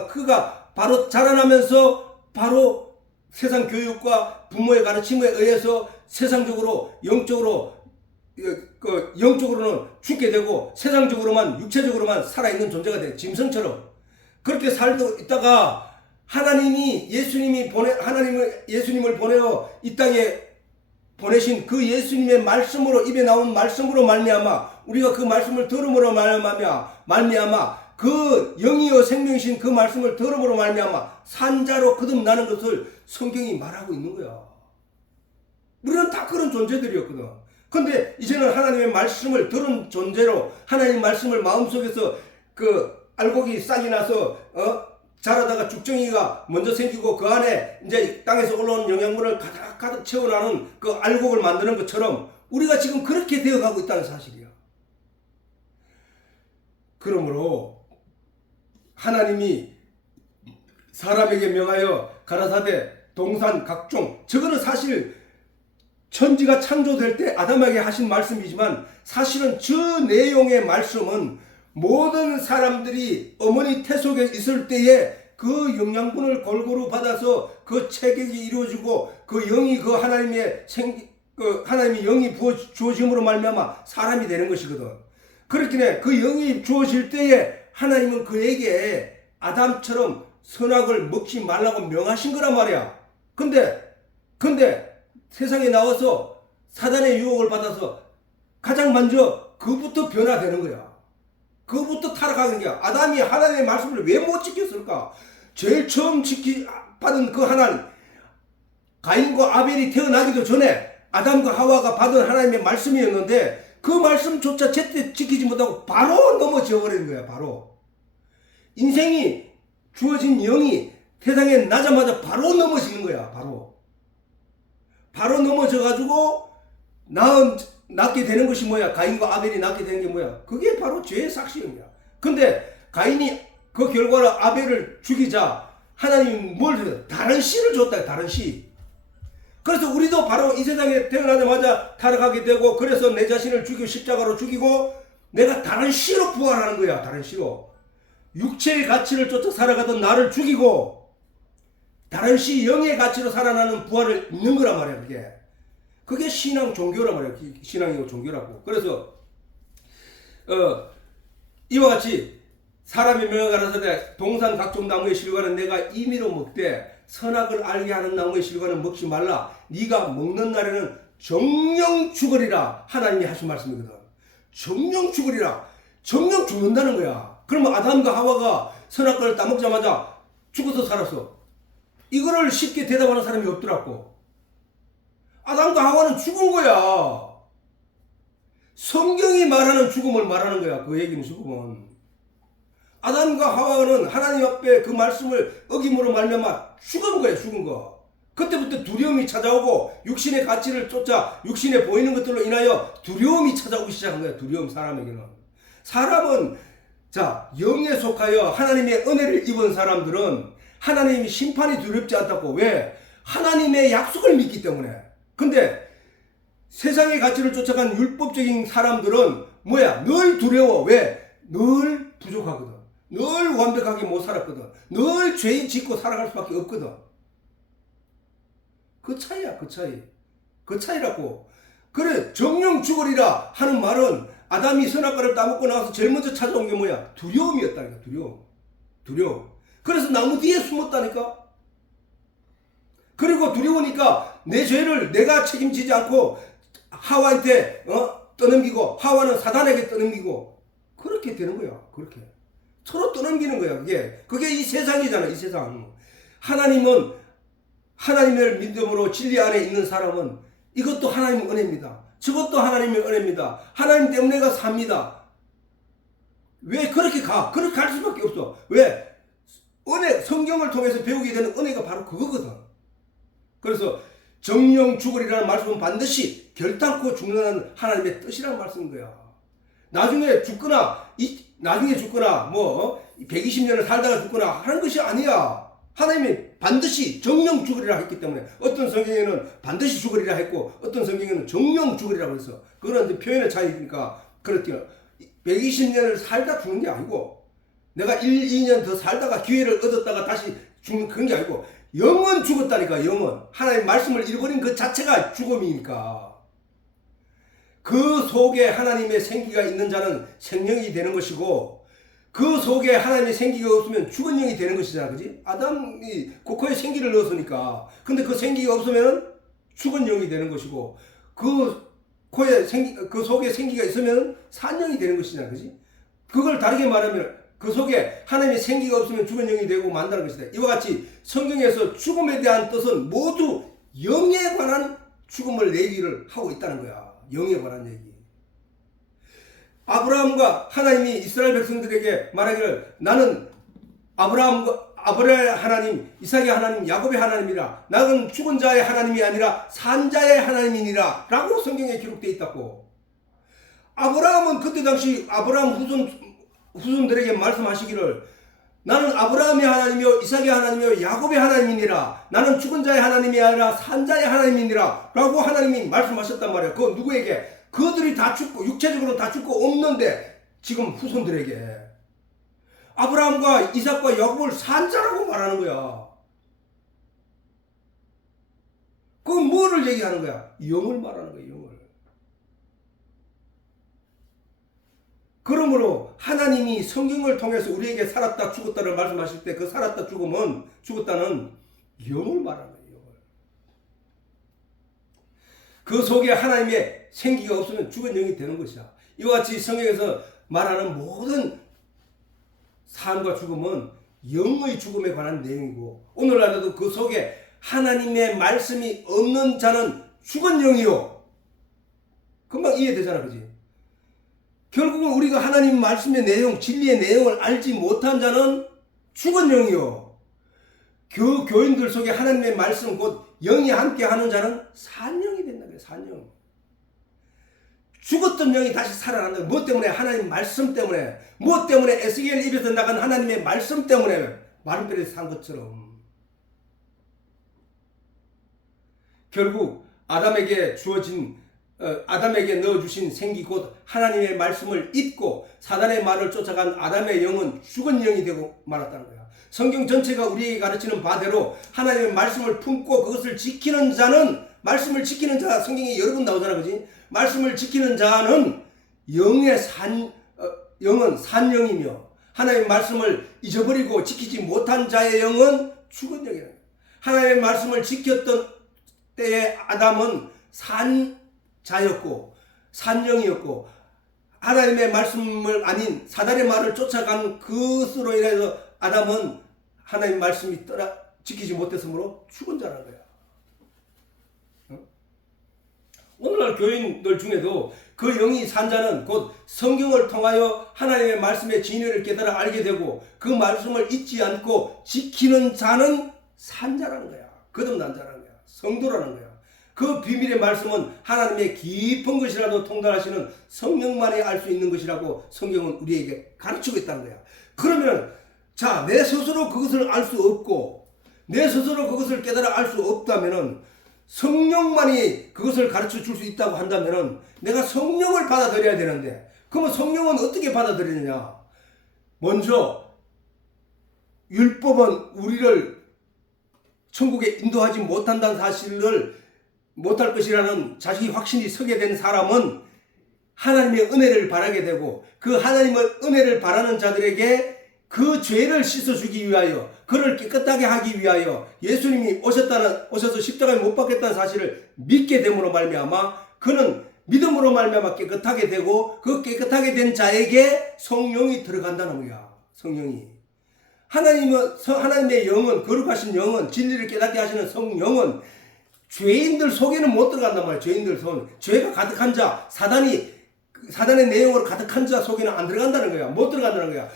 그가 바로 자라나면서 바로 세상 교육과 부모의 가르침에 의해서 세상적으로 영적으로는 죽게 되고 세상적으로만 육체적으로만 살아있는 존재가 돼. 짐승처럼 그렇게 살고 있다가 하나님이 예수님을 보내어 이 땅에 보내신 그 예수님의 말씀으로, 입에 나온 말씀으로 말미암아 우리가 그 말씀을 들음으로 말미암아 그 영이요 생명이신 그 말씀을 들음으로 말미암아 산자로 거듭나는 것을 성경이 말하고 있는 거야. 우리는 다 그런 존재들이었거든. 근데 이제는 하나님의 말씀을 들은 존재로, 하나님의 말씀을 마음속에서 알곡이 싹이 나서 자라다가 죽정이가 먼저 생기고 그 안에 이제 땅에서 올라오는 영양분을 가득 채워나는 그 알곡을 만드는 것처럼 우리가 지금 그렇게 되어가고 있다는 사실이야. 그러므로 하나님이 사람에게 명하여 가라사대 동산 각종, 저거는 사실 천지가 창조될 때 아담에게 하신 말씀이지만 사실은 저 내용의 말씀은 모든 사람들이 어머니 태속에 있을 때에 그 영양분을 골고루 받아서 그 체격이 이루어지고 그 영이 그 하나님의 하나님의 영이 부어 주어짐으로 말미암아 사람이 되는 것이거든. 그렇기에 그 영이 주어질 때에 하나님은 그에게 아담처럼 선악을 먹지 말라고 명하신 거란 말이야. 근데 세상에 나와서 사단의 유혹을 받아서 가장 먼저 그부터 변화되는 거야. 그부터 타락하는 거야. 아담이 하나님의 말씀을 왜 못 지켰을까? 제일 처음 받은 그 하나님, 가인과 아벨이 태어나기도 전에 아담과 하와가 받은 하나님의 말씀이었는데 그 말씀조차 제때 지키지 못하고 바로 넘어져 버리는 거야. 바로 인생이 주어진 영이 세상에 나자마자 바로 넘어지는 거야. 바로 넘어져 가지고 낳게 되는 것이 뭐야? 가인과 아벨이 낳게 되는 게 뭐야? 그게 바로 죄의 삭시형이야. 근데 가인이 그 결과로 아벨을 죽이자 하나님이 뭘 줬어요? 다른 씨를 줬다. 다른 씨. 그래서 우리도 바로 이 세상에 태어나자마자 타락하게 되고, 그래서 내 자신을 죽이고 십자가로 죽이고 내가 다른 씨로 부활하는 거야. 다른 씨로. 육체의 가치를 쫓아 살아가던 나를 죽이고 다른 씨 영의 가치로 살아나는 부활을 있는 거란 말이야. 그게 신앙 종교란 말이야. 신앙이고 종교라고. 그래서 이와 같이 사람의 명에 가라서 동산 각종 나무의 실과는 내가 임의로 먹되 선악을 알게 하는 나무의 실과는 먹지 말라. 네가 먹는 날에는 정령 죽으리라. 하나님이 하신 말씀이거든. 정령 죽으리라. 정령 죽는다는 거야. 그러면 아담과 하와가 선악과를 따먹자마자 죽어서 살았어. 이거를 쉽게 대답하는 사람이 없더라고. 아담과 하와는 죽은 거야. 성경이 말하는 죽음을 말하는 거야. 그 얘기는 죽음은. 아담과 하와는 하나님 앞에 그 말씀을 어김으로 말미암아 죽은 거야. 죽은 거. 그때부터 두려움이 찾아오고 육신의 가치를 쫓아 육신에 보이는 것들로 인하여 두려움이 찾아오기 시작한 거야. 두려움, 사람에게는. 사람은 영에 속하여 하나님의 은혜를 입은 사람들은 하나님의 심판이 두렵지 않다고. 왜? 하나님의 약속을 믿기 때문에. 근데 세상의 가치를 쫓아간 율법적인 사람들은 뭐야? 늘 두려워. 왜? 늘 부족하거든. 늘 완벽하게 못 살았거든. 늘 죄 짓고 살아갈 수밖에 없거든. 그 차이야. 그 차이라고. 그래, 정령 죽으리라 하는 말은 아담이 선악과를 따먹고 나서 제일 먼저 찾아온 게 뭐야? 두려움이었다니까. 두려움. 그래서 나무 뒤에 숨었다니까. 그리고 두려우니까 내 죄를 내가 책임지지 않고 하와한테 떠넘기고, 하와는 사단에게 떠넘기고, 그렇게 되는 거야. 그렇게 서로 떠넘기는 거야. 그게 이 세상이잖아. 이 세상. 하나님은, 하나님을 믿음으로 진리 안에 있는 사람은 이것도 하나님의 은혜입니다. 저것도 하나님의 은혜입니다. 하나님 때문에 삽니다. 왜 그렇게 가? 그렇게 갈 수밖에 없어. 왜? 은혜, 성경을 통해서 배우게 되는 은혜가 바로 그거거든. 그래서 정령 죽으리라는 말씀은 반드시 결단코 죽는다는 하나님의 뜻이라는 말씀인 거야. 나중에 죽거나 120년을 살다가 죽거나 하는 것이 아니야. 하나님이 반드시 정령 죽으리라 했기 때문에. 어떤 성경에는 반드시 죽으리라 했고 어떤 성경에는 정령 죽으리라고 했어. 그건 표현의 차이니까 그렇게 120년을 살다 죽는 게 아니고, 내가 1, 2년 더 살다가 기회를 얻었다가 다시 죽는 그런 게 아니고, 영은 죽었다니까. 영은 하나님 말씀을 잃어버린 그 자체가 죽음이니까. 그 속에 하나님의 생기가 있는 자는 생명이 되는 것이고, 그 속에 하나님의 생기가 없으면 죽은 영이 되는 것이잖아. 그지? 아담이 그 코에 생기를 넣었으니까. 근데 그 생기가 없으면 죽은 영이 되는 것이고, 그 속에 생기가 있으면 산 영이 되는 것이잖아. 그지? 그걸 다르게 말하면 그 속에 하나님의 생기가 없으면 죽은 영이 되고 만다는 것이다. 이와 같이 성경에서 죽음에 대한 뜻은 모두 영에 관한 죽음을 얘기를 하고 있다는 거야. 영에 관한 얘기. 아브라함과 하나님이 이스라엘 백성들에게 말하기를 나는 아브라함의 하나님, 이삭의 하나님, 야곱의 하나님이라. 나는 죽은 자의 하나님이 아니라 산 자의 하나님이니라 라고 성경에 기록되어 있다고. 아브라함은 그때 당시 아브라함 후손들에게 말씀하시기를 나는 아브라함의 하나님이요 이삭의 하나님이요 야곱의 하나님이니라. 나는 죽은 자의 하나님이 아니라 산 자의 하나님이니라 라고 하나님이 말씀하셨단 말이에요. 그 누구에게? 그들이 다 죽고 육체적으로 다 죽고 없는데 지금 후손들에게 아브라함과 이삭과 야곱을 산 자라고 말하는 거야. 그건 뭐를 얘기하는 거야? 영을 말하는 거야. 영을. 그러므로 하나님이 성경을 통해서 우리에게 살았다 죽었다를 말씀하실 때 그 살았다 죽었다는 영을 말하는 거예요. 영을. 그 속에 하나님의 생기가 없으면 죽은 영이 되는 것이야. 이와 같이 성경에서 말하는 모든 삶과 죽음은 영의 죽음에 관한 내용이고 오늘날에도 그 속에 하나님의 말씀이 없는 자는 죽은 영이요. 금방 이해되잖아. 그지? 결국은 우리가 하나님 말씀의 내용, 진리의 내용을 알지 못한 자는 죽은 영이요. 교인들 속에 하나님의 말씀 곧 영이 함께 하는 자는 산 영이 된다. 산 영. 죽었던 영이 다시 살아난다. 뭐 때문에? 하나님 말씀 때문에. 뭐 때문에? 에스겔 입에서 나간 하나님의 말씀 때문에 마른뼈에서 산 것처럼. 결국 아담에게 넣어주신 생기 곧 하나님의 말씀을 잊고 사단의 말을 쫓아간 아담의 영은 죽은 영이 되고 말았다는 거야. 성경 전체가 우리에게 가르치는 바대로 하나님의 말씀을 품고 그것을 지키는 자는 말씀을 지키는 자 성경에 여러 번 나오잖아. 그지? 말씀을 지키는 자는 영은 산영이며 하나님의 말씀을 잊어버리고 지키지 못한 자의 영은 죽은 영이라. 하나님의 말씀을 지켰던 때에 아담은 산자였고 산영이었고 하나님의 말씀을 아닌 사단의 말을 쫓아간 그것으로 인해서 아담은 하나님의 말씀이 지키지 못했으므로 죽은 자라는 거야. 오늘날 교인들 중에도 그 영이 산 자는 곧 성경을 통하여 하나님의 말씀의 진리를 깨달아 알게 되고 그 말씀을 잊지 않고 지키는 자는 산 자라는 거야. 거듭난 자라는 거야. 성도라는 거야. 그 비밀의 말씀은 하나님의 깊은 것이라도 통달하시는 성령만이 알 수 있는 것이라고 성경은 우리에게 가르치고 있다는 거야. 그러면 자, 내 스스로 그것을 알 수 없고 내 스스로 그것을 깨달아 알 수 없다면은 성령만이 그것을 가르쳐 줄 수 있다고 한다면은 내가 성령을 받아들여야 되는데 그러면 성령은 어떻게 받아들이느냐? 먼저 율법은 우리를 천국에 인도하지 못한다는 사실을 못할 것이라는 자식이 확신이 서게 된 사람은 하나님의 은혜를 바라게 되고 그 하나님의 은혜를 바라는 자들에게 그 죄를 씻어주기 위하여 그를 깨끗하게 하기 위하여 예수님이 오셔서 십자가에 못 박혔다는 사실을 믿게 됨으로 말미암아 그는 믿음으로 말미암아 깨끗하게 되고 그 깨끗하게 된 자에게 성령이 들어간다는 거야. 성령이. 하나님의 영은 거룩하신 영은 진리를 깨닫게 하시는 성령은 죄인들 속에는 못 들어간단 말이야. 죄인들 속은. 죄가 가득한 자, 사단의 내용으로 가득한 자 속에는 안 들어간다는 거야. 못 들어간다는 거야.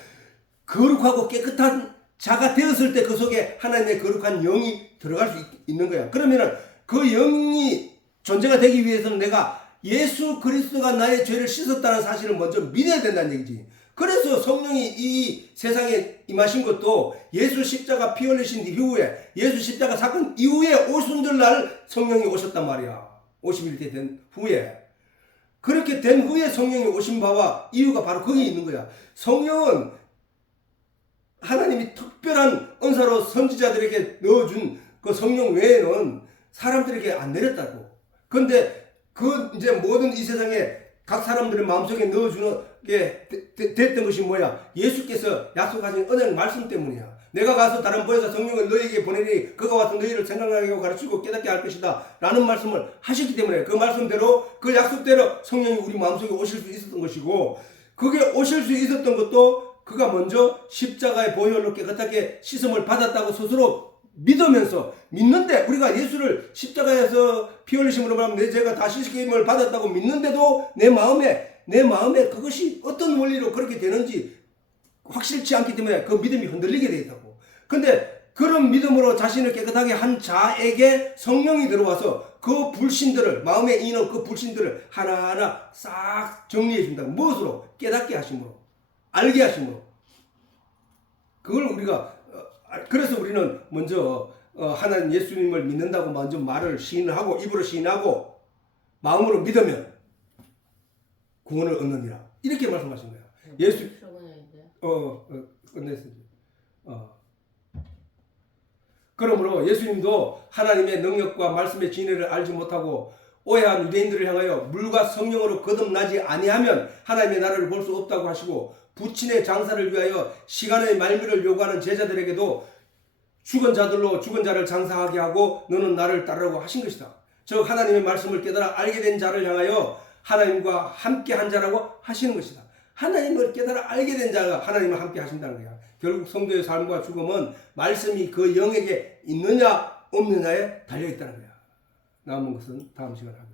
거룩하고 깨끗한 자가 되었을 때 그 속에 하나님의 거룩한 영이 들어갈 수 있는 거야. 그러면은 그 영이 존재가 되기 위해서는 내가 예수 그리스도가 나의 죄를 씻었다는 사실을 먼저 믿어야 된다는 얘기지. 그래서 성령이 이 세상에 임하신 것도 예수 십자가 피 흘리신 이후에 예수 십자가 사건 이후에 오순절 날 성령이 오셨단 말이야. 50일 된 후에. 그렇게 된 후에 성령이 오신 바와 이유가 바로 거기에 있는 거야. 성령은 하나님이 특별한 은사로 선지자들에게 넣어준 그 성령 외에는 사람들에게 안 내렸다고. 그런데 그 이제 모든 이 세상에 각 사람들의 마음속에 넣어주는 게 됐던 것이 뭐야? 예수께서 약속하신 언약 말씀 때문이야. 내가 가서 다른 보혜사 성령을 너희에게 보내니 그가 와서 너희를 생각나게 하고 가르치고 깨닫게 할 것이다 라는 말씀을 하셨기 때문에 그 말씀대로 그 약속대로 성령이 우리 마음속에 오실 수 있었던 것이고 그게 오실 수 있었던 것도 그가 먼저 십자가의 보혈로 깨끗하게 씻음을 받았다고 스스로 믿는데 우리가 예수를 십자가에서 피 흘리심으로 말하면 내 죄가 다 씻김을 받았다고 믿는데도 내 마음에 그것이 어떤 원리로 그렇게 되는지 확실치 않기 때문에 그 믿음이 흔들리게 되어 있다고. 근데 그런 믿음으로 자신을 깨끗하게 한 자에게 성령이 들어와서 그 불신들을 마음에 있는 그 불신들을 하나하나 싹 정리해 준다고. 무엇으로? 깨닫게 하심으로. 알게 하심으로. 그걸 우리가 그래서 우리는 먼저 하나님 예수님을 믿는다고 먼저 말을 시인하고 입으로 시인하고 마음으로 믿으면 구원을 얻느니라 이렇게 말씀하신 거야. 예수 끝냈어요. 그러므로 예수님도 하나님의 능력과 말씀의 진리를 알지 못하고 오해한 유대인들을 향하여 물과 성령으로 거듭나지 아니하면 하나님의 나라를 볼 수 없다고 하시고 부친의 장사를 위하여 시간의 말미를 요구하는 제자들에게도 죽은 자들로 죽은 자를 장사하게 하고 너는 나를 따르라고 하신 것이다. 즉 하나님의 말씀을 깨달아 알게 된 자를 향하여 하나님과 함께 한 자라고 하시는 것이다. 하나님을 깨달아 알게 된 자가 하나님과 함께 하신다는 거야. 결국 성도의 삶과 죽음은 말씀이 그 영에게 있느냐 없느냐에 달려있다는 거야. 남은 것은 다음 시간에 하기로.